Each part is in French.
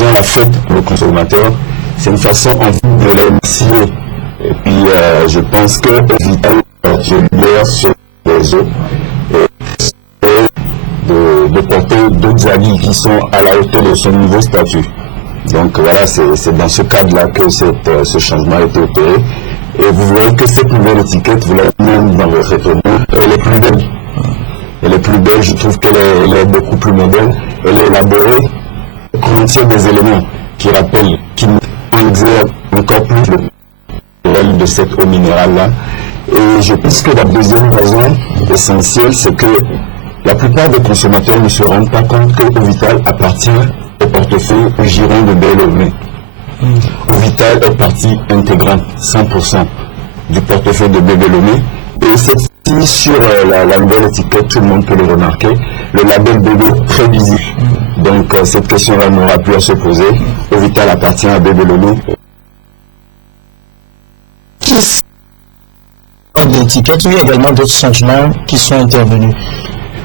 faisant la fête pour le consommateur, c'est une façon en de les remercier. Et puis, je pense que Vital, je l'air sur les réseaux et de porter d'autres avis qui sont à la hauteur de son nouveau statut. Donc voilà, c'est dans ce cadre-là que ce changement a été opéré. Et vous voyez que cette nouvelle étiquette, vous l'avez même dans votre étonnement, elle est plus belle. Elle est plus belle, je trouve qu'elle est beaucoup plus moderne. Elle est élaborée, elle contient des éléments qui rappellent, qui exercent encore plus le rôle de cette eau minérale-là. Et je pense que la deuxième raison essentielle, c'est que la plupart des consommateurs ne se rendent pas compte que Eau Vital appartient au portefeuille au giron de Bellomé. Eau Vital est partie intégrante, 100% du portefeuille de Bellomé. Et cette fois sur la nouvelle étiquette, tout le monde peut le remarquer, le label bébé très visible. Donc cette question-là n'aura plus à se poser. Eau Vital appartient à Bellomé. L'étiquette, il y a également d'autres changements qui sont intervenus.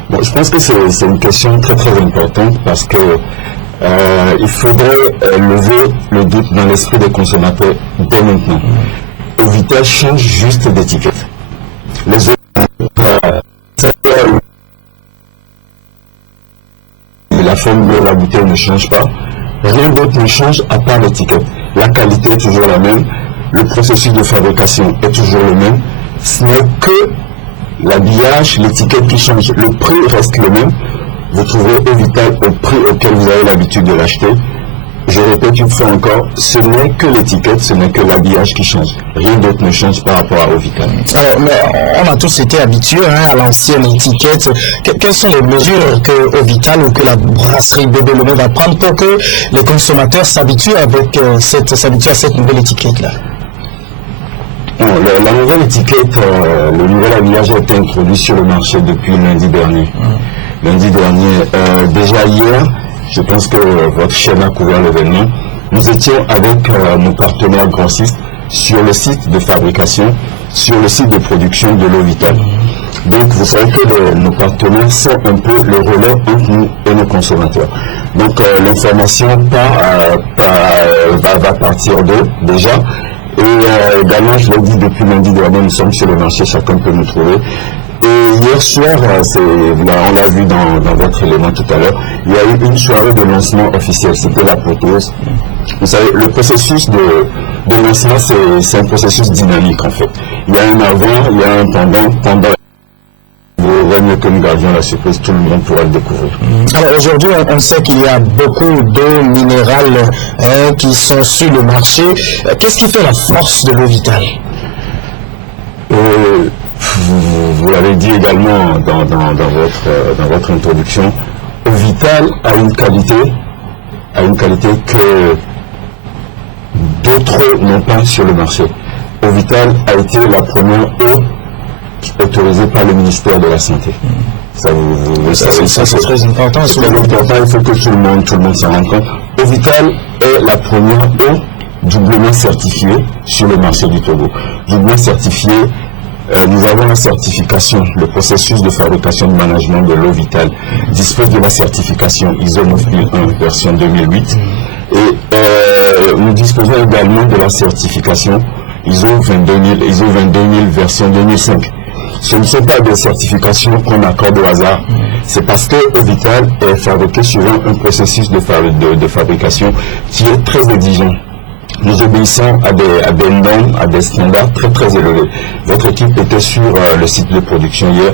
Bon, je pense que c'est une question très très importante parce que il faudrait lever le doute dans l'esprit des consommateurs dès maintenant. Eau Vital change juste d'étiquette. Les autres, la forme de la bouteille ne change pas. Rien d'autre ne change à part l'étiquette. La qualité est toujours la même. Le processus de fabrication est toujours le même. Ce n'est que l'habillage, l'étiquette qui change. Le prix reste le même. Vous trouverez Eau Vital au prix auquel vous avez l'habitude de l'acheter. Je répète une fois encore, ce n'est que l'étiquette, ce n'est que l'habillage qui change. Rien d'autre ne change par rapport à Eau Vital. Alors, mais on a tous été habitués à l'ancienne étiquette. Quelles sont les mesures que Eau Vital ou que la brasserie Bellomé va prendre pour que les consommateurs s'habituent à cette nouvelle étiquette-là? La nouvelle étiquette, le nouvel habillage a été introduit sur le marché depuis lundi dernier. Lundi dernier, déjà hier, je pense que votre chaîne a couvert l'événement. Nous étions avec nos partenaires grossistes sur le site de fabrication, sur le site de production de l'Eau Vital. Donc vous savez que nos partenaires sont un peu le relais entre nous et nos consommateurs. Donc l'information va partir d'eux déjà. Et également, je l'ai dit depuis lundi dernier, nous sommes sur le marché, chacun peut nous trouver. Et hier soir, on l'a vu dans votre élément tout à l'heure, il y a eu une soirée de lancement officiel, c'était la protose. Vous savez, le processus de lancement, c'est un processus dynamique en fait. Il y a un avant, il y a un pendant. Vous verrez mieux que nous gardions la surprise, tout le monde pourra le découvrir. Alors aujourd'hui, on sait qu'il y a beaucoup d'eau minérale qui sont sur le marché. Qu'est-ce qui fait la force de l'Eau Vital? Vous l'avez dit également dans votre introduction, Eau Vital a une qualité que d'autres n'ont pas sur le marché. Eau Vital a été la première eau autorisée par le ministère de la Santé. Ça, vous savez, ça c'est très important. C'est très important, il faut que tout le monde s'en rende compte. Eau Vital est la première eau doublement certifiée sur le marché du Togo. Doublement certifiée. Nous avons la certification, le processus de fabrication de management de l'Eau Vital dispose de la certification ISO 9001 version 2008 et nous disposons également de la certification ISO 22000 version 2005. Ce ne sont pas des certifications qu'on accorde au hasard, c'est parce que Eau Vital est fabriqué suivant un processus de fabrication qui est très exigeant. Nous obéissons à des normes, à des standards très très élevés. Votre équipe était sur le site de production hier.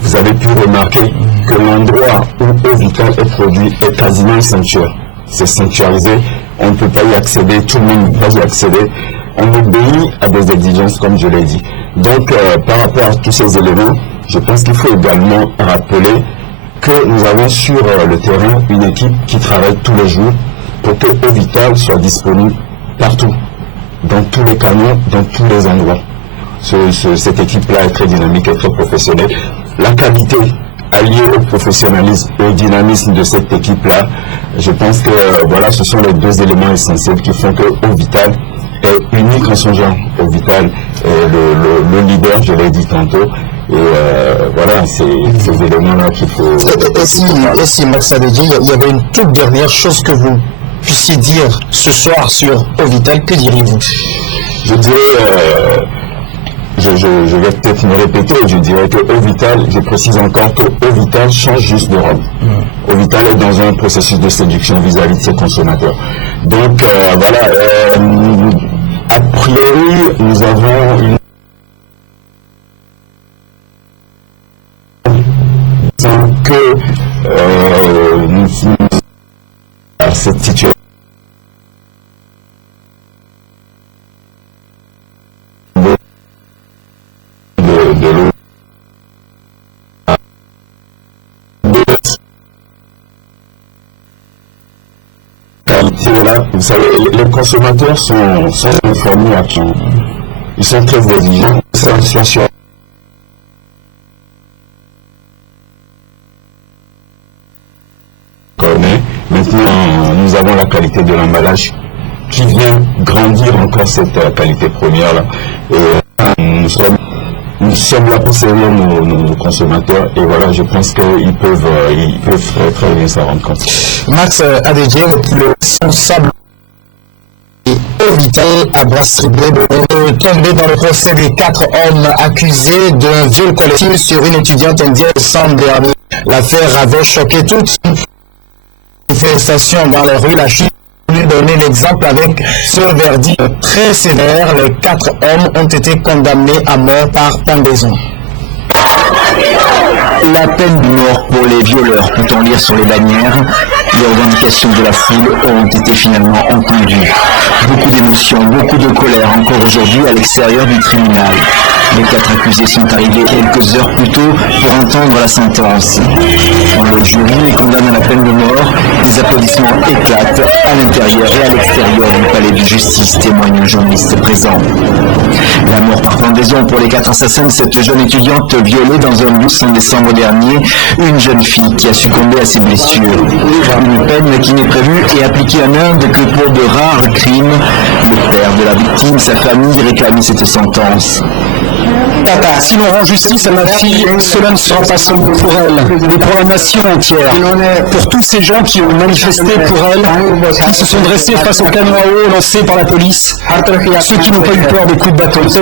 Vous avez pu remarquer que l'endroit où Eau Vital est produit est quasiment un sanctuaire. C'est sanctuarisé, on ne peut pas y accéder, tout le monde ne peut pas y accéder. On obéit à des exigences comme je l'ai dit. Donc par rapport à tous ces éléments, je pense qu'il faut également rappeler que nous avons sur le terrain une équipe qui travaille tous les jours pour que Eau Vital soit disponible partout, dans tous les camions, dans tous les endroits. Cette équipe-là est très dynamique et très professionnelle. La qualité alliée au professionnalisme et au dynamisme de cette équipe-là, je pense que voilà, ce sont les deux éléments essentiels qui font que Eau Vital est unique en son genre. Eau Vital est le leader, je l'ai dit tantôt. Et voilà, c'est ces éléments-là qu'il faut... Et si Max avait dit, il y avait une toute dernière chose que vous puissiez dire ce soir sur Ovital, que diriez-vous? Je dirais, je vais peut-être me répéter, je dirais que Ovital, je précise encore que Ovital change juste de rôle. Ovital est dans un processus de séduction vis-à-vis de ses consommateurs. Donc voilà, a priori, nous avons une que cette situation de l'eau là, vous savez, les consommateurs sont informés à tout. Ils sont très exigeants. C'est une situation connaît. Maintenant, nous avons la qualité de l'emballage qui vient grandir encore cette qualité première là. Et nous sommes là pour servir nos consommateurs et voilà, je pense qu'ils peuvent très bien s'en rendre compte. Max Adedje, le responsable Ovital à Brasserie tombé dans le procès des 4 hommes accusés d'un viol collectif sur une étudiante indienne décembre dernier. L'affaire avait choqué toute manifestation dans les rues. La Chine lui donner l'exemple avec ce verdict très sévère. Les 4 hommes ont été condamnés à mort par pendaison. La peine de mort pour les violeurs peut-on lire sur les bannières. Les revendications de la foule ont été finalement entendues. Beaucoup d'émotions, beaucoup de colère encore aujourd'hui à l'extérieur du tribunal. Les 4 accusés sont arrivés quelques heures plus tôt pour entendre la sentence. Quand le jury les condamne à la peine de mort, des applaudissements éclatent à l'intérieur et à l'extérieur du palais de justice, témoigne un journaliste présent. La mort par pendaison pour les 4 assassins de cette jeune étudiante violée dans un bus en décembre dernier, une jeune fille qui a succombé à ses blessures. Une peine qui n'est prévue et appliquée en Inde que pour de rares crimes. Le père de la victime, sa famille réclament cette sentence. Tata, si l'on rend justice à ma fille, cela ne sera pas seulement pour elle, mais pour la nation entière. Pour tous ces gens qui ont manifesté pour elle, qui se sont dressés face au canon à eau lancé par la police, ceux qui n'ont pas eu peur des coups de bâton. Ce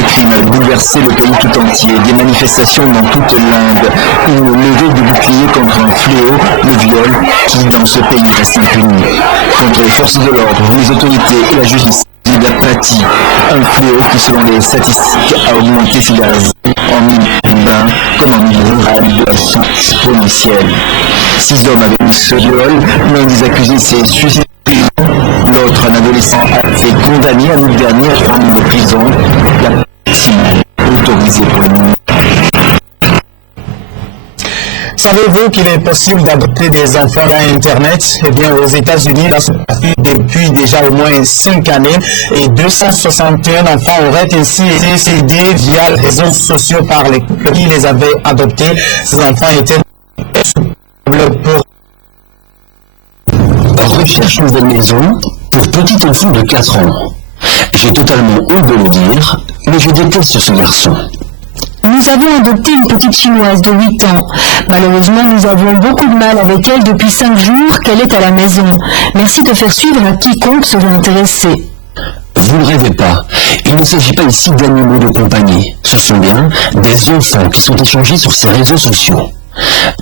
crime a bouleversé le pays tout entier. Des manifestations dans toute l'Inde, où lever des boucliers contre un fléau, le viol, qui dans ce pays reste impuni. Contre les forces de l'ordre, les autorités et la justice, d'apathie, un fléau qui selon les statistiques a augmenté ces dernières années en milieu urbain comme en milieu rural de façon exponentielle. 6 hommes avaient mis ce viol, l'un des accusés s'est suicidé, l'autre, un adolescent, a été condamné en août dernier à 3 mois de prison, la maximale autorisée pour le moment. Savez-vous qu'il est possible d'adopter des enfants dans Internet? Eh bien, aux États-Unis, là, depuis déjà au moins 5 années, et 261 enfants auraient ainsi été cédés via les réseaux sociaux par les couples qui les avaient adoptés. Ces enfants étaient pour recherche nouvelle maison pour petit enfant de 4 ans. J'ai totalement honte de le dire, mais je déteste ce garçon. Nous avons adopté une petite chinoise de 8 ans. Malheureusement, nous avons beaucoup de mal avec elle depuis 5 jours qu'elle est à la maison. Merci de faire suivre à quiconque serait intéressé. Vous ne rêvez pas. Il ne s'agit pas ici d'animaux de compagnie. Ce sont bien des enfants qui sont échangés sur ces réseaux sociaux.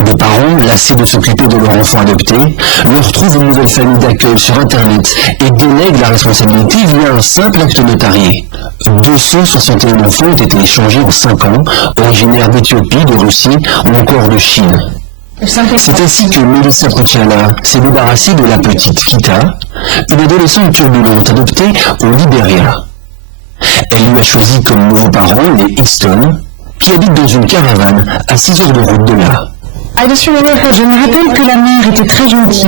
Des parents, lassés de s'occuper de leur enfant adopté, leur trouvent une nouvelle famille d'accueil sur Internet et délèguent la responsabilité via un simple acte notarié. 261 enfants ont été échangés en 5 ans, originaires d'Éthiopie, de Russie ou encore de Chine. C'est ainsi que Melissa Kuchala s'est débarrassée de la petite Kita, une adolescente turbulente adoptée au Libéria. Elle lui a choisi comme nouveaux parents les Easton, qui habitent dans une caravane à 6 heures de route de là. Je me rappelle que la mère était très gentille.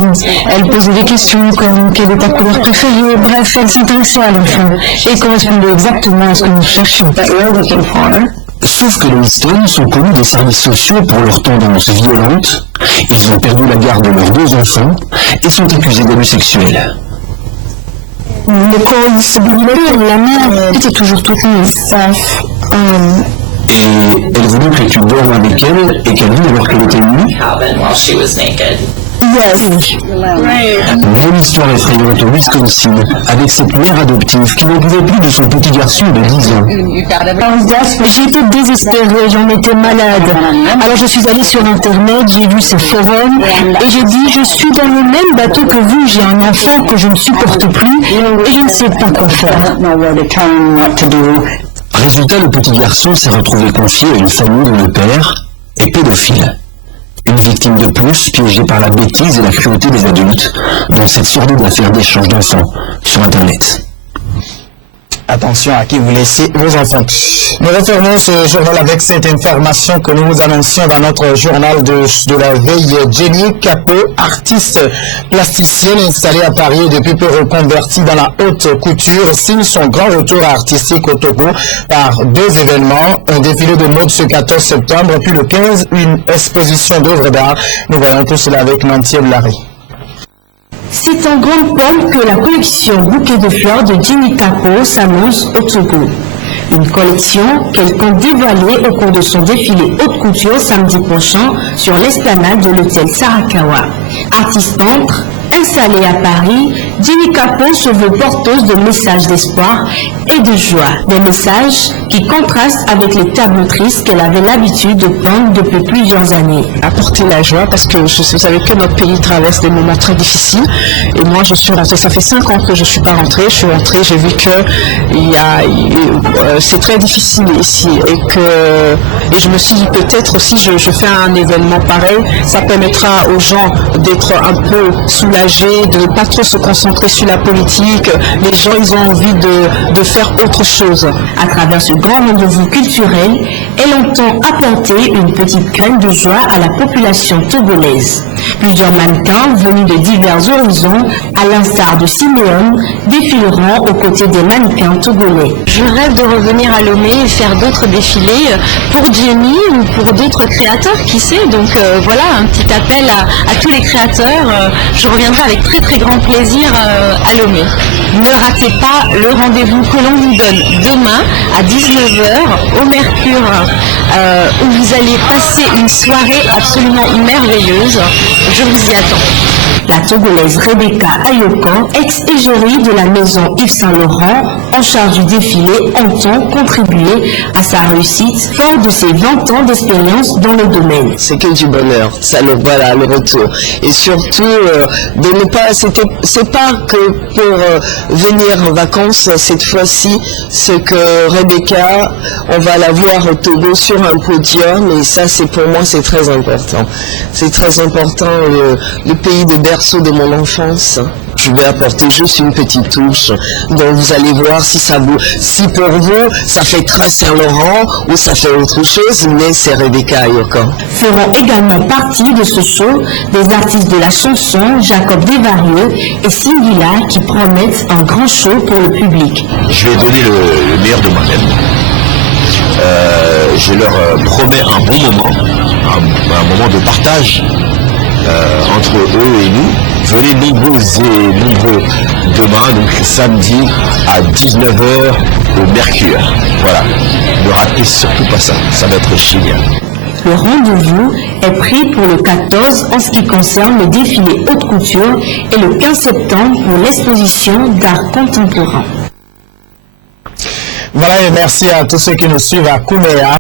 Elle posait des questions comme quelle est ta couleur préférée. Bref, elle s'intéressait à l'enfant et correspondait exactement à ce que nous cherchions. Sauf que les Easton sont connus des services sociaux pour leur tendance violente. Ils ont perdu la garde de leurs 2 enfants et sont accusés d'abus sexuels. La mère était toujours toute nue. Et elle voulait que tu dormes avec elle et qu'elle vit alors qu'elle était nue. Même histoire effrayante au Wisconsin, avec cette mère adoptive qui n'en pouvait plus de son petit garçon de 10 ans. J'étais désespérée, j'en étais malade. Alors je suis allée sur Internet, j'ai vu ce forum et j'ai dit je suis dans le même bateau que vous, j'ai un enfant que je ne supporte plus et je ne sais pas quoi faire. Résultat, le petit garçon s'est retrouvé confié à une famille dont le père est pédophile. Une victime de plus, piégée par la bêtise et la cruauté des adultes, dans cette sordide affaire d'échange d'enfants sur Internet. Attention à qui vous laissez vos enfants. Nous refermons ce journal avec cette information que nous vous annoncions dans notre journal de la veille. Jenny Capot, artiste plasticienne installée à Paris et depuis peu reconvertie dans la haute couture, signe son grand retour artistique au Togo par 2 événements. Un défilé de mode ce 14 septembre, puis le 15, une exposition d'œuvres d'art. Nous voyons tout cela avec Nantier Larry. C'est en grande pompe que la collection Bouquet de fleurs de Jenny Capot s'annonce au Togo. Une collection qu'elle compte dévoiler au cours de son défilé haute couture samedi prochain sur l'esplanade de l'hôtel Sarakawa. Artiste peintre, installée à Paris, Jenny Capot se veut porteuse de messages d'espoir et de joie. Des messages qui contrastent avec les tableaux tristes qu'elle avait l'habitude de peindre depuis plusieurs années. Apporter la joie parce que vous savez que notre pays traverse des moments très difficiles et moi je suis rentrée, ça fait 5 ans que je ne suis pas rentrée, je suis rentrée, j'ai vu que c'est très difficile ici et je me suis dit peut-être si je fais un événement pareil, ça permettra aux gens d'être un peu soulagés, de ne pas trop se concentrer sur la politique, les gens ils ont envie de faire autre chose. À travers ce grand rendez-vous culturel, elle entend apporter une petite graine de joie à la population togolaise. Plusieurs mannequins venus de divers horizons, à l'instar de Siméon, défileront aux côtés des mannequins togolais. Je rêve de revenir à Lomé et faire d'autres défilés pour Jenny ou pour d'autres créateurs, qui sait. Donc voilà, un petit appel à tous les créateurs. Je reviendrai avec très très grand plaisir à Lomé. Ne ratez pas le rendez-vous que l'on vous donne demain à 19h au Mercure, où vous allez passer une soirée absolument merveilleuse. Je vous y attends. La Togolaise Rebecca Ayokan, ex-égérie de la maison Yves Saint-Laurent, en charge du défilé, entend contribuer à sa réussite fort de ses 20 ans d'expérience dans le domaine. C'est que du bonheur, ça voilà le retour. Et surtout, de ne pas, c'est pas que pour venir en vacances cette fois-ci, c'est que Rebecca, on va la voir au Togo sur un podium et ça c'est pour moi c'est très important. C'est très important, le pays de berceau de mon enfance. Je vais apporter juste une petite touche, donc vous allez voir si pour vous, ça fait très Saint-Laurent ou ça fait autre chose, mais c'est Rebecca Ayokan. Feront également partie de ce show des artistes de la chanson Jacob Desvarieux et Singila qui promettent un grand show pour le public. Je vais donner le meilleur de moi-même. Je leur promets un bon moment, un moment de partage entre eux et nous. Venez nombreux et nombreux demain, donc samedi à 19h au Mercure. Voilà, ne ratez surtout pas ça, ça va être génial. Le rendez-vous est pris pour le 14 en ce qui concerne le défilé haute couture et le 15 septembre pour l'exposition d'art contemporain. Voilà et merci à tous ceux qui nous suivent à Kouméa.